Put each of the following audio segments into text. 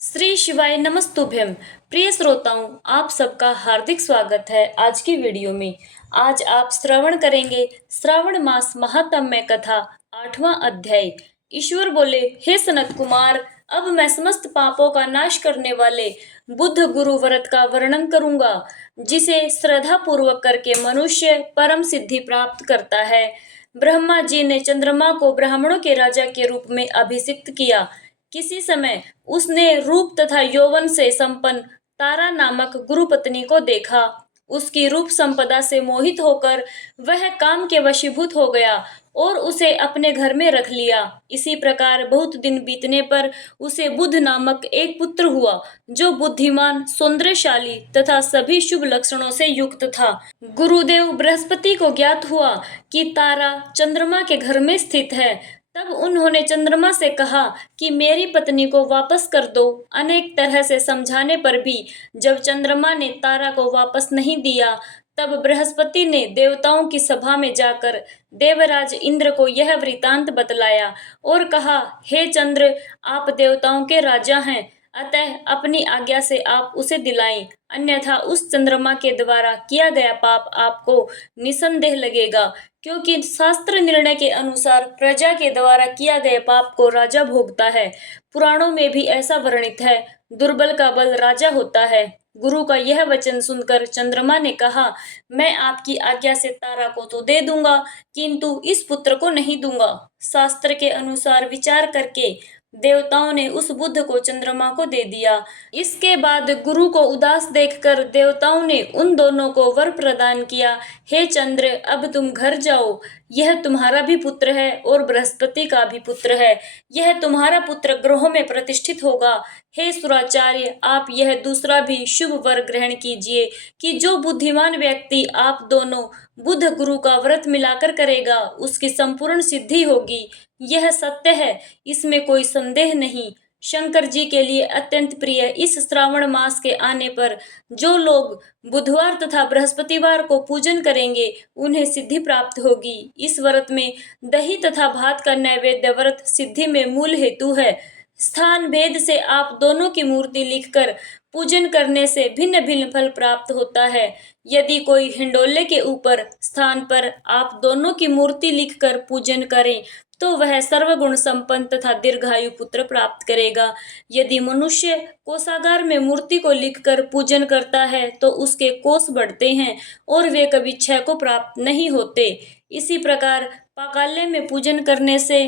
श्री शिवाय नमस्तुभ्यम। प्रिय श्रोताओं, आप सबका हार्दिक स्वागत है आज की वीडियो में। आज आप श्रवण करेंगे श्रावण मास महात्म्य कथा 8वां अध्याय। ईश्वर बोले, हे सनत कुमार, अब मैं समस्त पापों का नाश करने वाले बुद्ध गुरु व्रत का वर्णन करूंगा, जिसे श्रद्धा पूर्वक करके मनुष्य परम सिद्धि प्राप्त करता है। ब्रह्मा जी ने चंद्रमा को ब्राह्मणों के राजा के रूप में अभिषिक्त किया। किसी समय उसने रूप तथा यौवन से संपन्न तारा नामक गुरु पत्नी को देखा। उसकी रूप संपदा से मोहित होकर वह काम के वशीभूत हो गया और उसे अपने घर में रख लिया। इसी प्रकार बहुत दिन बीतने पर उसे बुध नामक एक पुत्र हुआ, जो बुद्धिमान, सौंदर्यशाली तथा सभी शुभ लक्षणों से युक्त था। गुरुदेव बृहस्पति को ज्ञात हुआ कि तारा चंद्रमा के घर में स्थित है। तब उन्होंने चंद्रमा से कहा कि मेरी पत्नी को वापस कर दो। अनेक तरह से समझाने पर भी जब चंद्रमा ने तारा को वापस नहीं दिया, तब बृहस्पति ने देवताओं की सभा में जाकर देवराज इंद्र को यह वृतांत बतलाया और कहा, हे चंद्र, आप देवताओं के राजा हैं, अतः अपनी आज्ञा से आप उसे दिलाएं, अन्यथा उस चंद्रमा के द्वारा किया गया पाप आपको निसंदेह लगेगा, क्योंकि शास्त्र निर्णय के अनुसार प्रजा के द्वारा किया गया पाप को राजा भोगता है। पुराणों में भी ऐसा वर्णित है, दुर्बल का बल राजा होता है। गुरु का यह वचन सुनकर चंद्रमा ने कहा, मैं आपकी आज्ञा से तारा को तो दे दूंगा, किंतु इस पुत्र को नहीं दूंगा। शास्त्र के अनुसार विचार करके देवताओं ने उस बुद्ध को चंद्रमा को दे दिया। इसके बाद गुरु को उदास देखकर देवताओं ने उन दोनों को वर प्रदान किया, हे चंद्र, अब तुम घर जाओ। यह तुम्हारा भी पुत्र है और बृहस्पति का भी पुत्र है। यह तुम्हारा पुत्र ग्रहों में प्रतिष्ठित होगा। हे सुराचार्य, आप यह दूसरा भी शुभ वर ग्रहण कीजिए कि जो बुद्धिमान व्यक्ति आप दोनों बुद्ध गुरु का व्रत मिलाकर करेगा, उसकी संपूर्ण सिद्धि होगी। यह सत्य है, इसमें कोई संदेह नहीं। शंकर जी के लिए अत्यंत प्रिय इस श्रावण मास के आने पर जो लोग बुधवार तथा बृहस्पतिवार को पूजन करेंगे, उन्हें सिद्धि प्राप्त होगी। इस व्रत में दही तथा भात का नैवेद्य व्रत सिद्धि में मूल हेतु है। स्थान भेद से आप दोनों की मूर्ति लिखकर पूजन करने से भिन्न भिन्न फल प्राप्त होता है। यदि कोई हिंडोले के ऊपर स्थान पर आप दोनों की मूर्ति लिखकर पूजन करें, तो वह सर्वगुण संपन्न तथा दीर्घायु पुत्र प्राप्त करेगा। यदि मनुष्य कोषागार में मूर्ति को लिखकर पूजन करता है, तो उसके कोष बढ़ते हैं और वे कभी क्षय को प्राप्त नहीं होते। इसी प्रकार पाकालय में पूजन करने से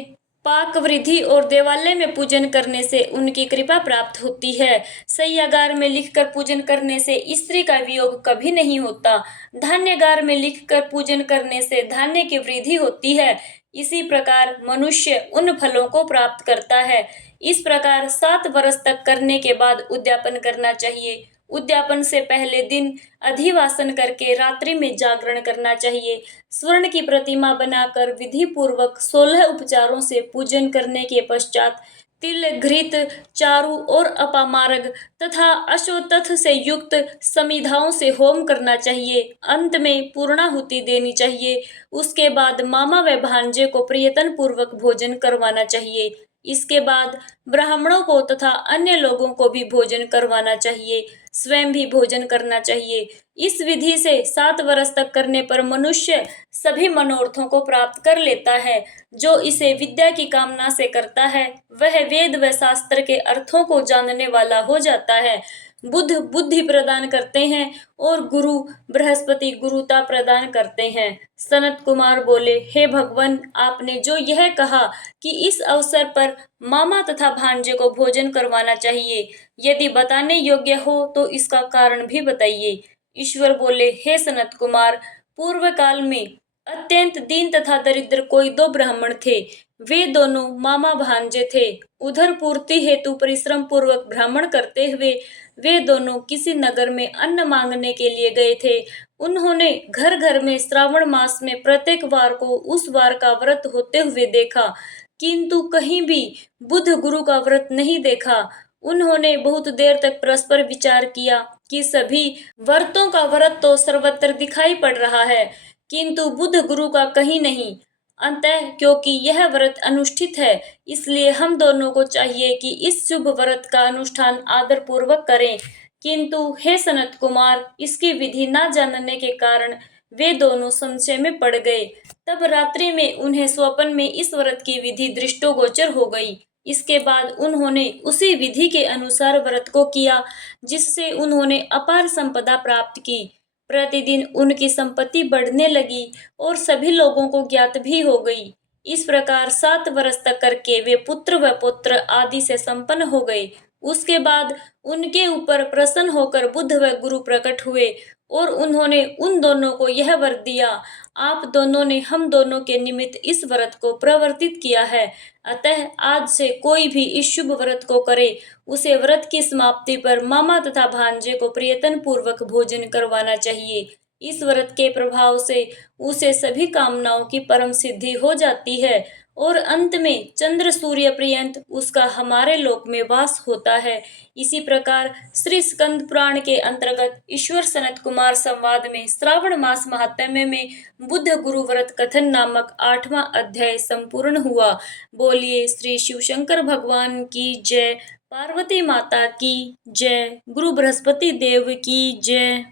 पाक वृद्धि और देवालय में पूजन करने से उनकी कृपा प्राप्त होती है। शय्यागार में लिखकर पूजन करने से स्त्री का वियोग कभी नहीं होता। धान्यगार में लिखकर पूजन करने से धान्य की वृद्धि होती है। इसी प्रकार मनुष्य उन फलों को प्राप्त करता है। इस प्रकार 7 वर्ष तक करने के बाद उद्यापन करना चाहिए। उद्यापन से पहले दिन अधिवासन करके रात्रि में जागरण करना चाहिए। स्वर्ण की प्रतिमा बनाकर विधि पूर्वक 16 उपचारों से पूजन करने के पश्चात तिल, घृत, चारु और अपामार्ग तथा अश्वत्थ से युक्त समिधाओं से होम करना चाहिए। अंत में पूर्णाहुति देनी चाहिए। उसके बाद मामा व भांजे को प्रियतन पूर्वक भोजन करवाना चाहिए। इसके बाद ब्राह्मणों को तथा अन्य लोगों को भी भोजन करवाना चाहिए। स्वयं भी भोजन करना चाहिए। इस विधि से 7 वर्ष तक करने पर मनुष्य सभी मनोरथों को प्राप्त कर लेता है। जो इसे विद्या की कामना से करता है, वह वेद व शास्त्र के अर्थों को जानने वाला हो जाता है। बुद्ध बुद्धि प्रदान करते हैं और गुरु बृहस्पति गुरुता प्रदान करते हैं। सनत कुमार बोले, हे भगवान, आपने जो यह कहा कि इस अवसर पर मामा तथा भांजे को भोजन करवाना चाहिए, यदि बताने योग्य हो तो इसका कारण भी बताइए। ईश्वर बोले, हे सनत कुमार, पूर्व काल में अत्यंत दीन तथा दरिद्र कोई 2 ब्राह्मण थे। वे दोनों मामा भांजे थे। उधर पूर्ति हेतु परिश्रम पूर्वक भ्रमण करते हुए वे दोनों किसी नगर में अन्न मांगने के लिए गए थे। उन्होंने घर घर में श्रावण मास में प्रत्येक वार को उस वार का व्रत होते हुए देखा, किंतु कहीं भी बुद्ध गुरु का व्रत नहीं देखा। उन्होंने बहुत देर तक परस्पर विचार किया कि सभी व्रतों का व्रत तो सर्वत्र दिखाई पड़ रहा है, किंतु बुद्ध गुरु का कहीं नहीं। अतः क्योंकि यह व्रत अनुष्ठित है, इसलिए हम दोनों को चाहिए कि इस शुभ व्रत का अनुष्ठान आदर पूर्वक करें। किंतु हे सनत कुमार, इसकी विधि न जानने के कारण वे दोनों संशय में पड़ गए। तब रात्रि में उन्हें स्वप्न में इस व्रत की विधि दृष्टोगोचर हो गई। इसके बाद उन्होंने उसी विधि के अनुसार व्रत को किया, जिससे उन्होंने अपार संपदा प्राप्त की। प्रतिदिन उनकी संपत्ति बढ़ने लगी और सभी लोगों को ज्ञात भी हो गई। इस प्रकार 7 वर्ष तक करके वे पुत्र व पौत्र आदि से संपन्न हो गए। उसके बाद उनके ऊपर प्रसन्न होकर बुद्ध व गुरु प्रकट हुए और उन्होंने उन दोनों को यह वर दिया, आप दोनों ने हम दोनों के निमित्त इस व्रत को प्रवर्तित किया है, अतः आज से कोई भी इस शुभ व्रत को करे, उसे व्रत की समाप्ति पर मामा तथा भांजे को प्रियतन पूर्वक भोजन करवाना चाहिए। इस व्रत के प्रभाव से उसे सभी कामनाओं की परम सिद्धि हो जाती है और अंत में चंद्र सूर्य पर्यंत उसका हमारे लोक में वास होता है। इसी प्रकार श्री स्कंद पुराण के अंतर्गत ईश्वर सनत कुमार संवाद में श्रावण मास महात्म्य में बुद्ध गुरु व्रत कथन नामक 8वां अध्याय संपूर्ण हुआ। बोलिए श्री शिव शंकर भगवान की जय, पार्वती माता की जय, गुरु बृहस्पति देव की जय।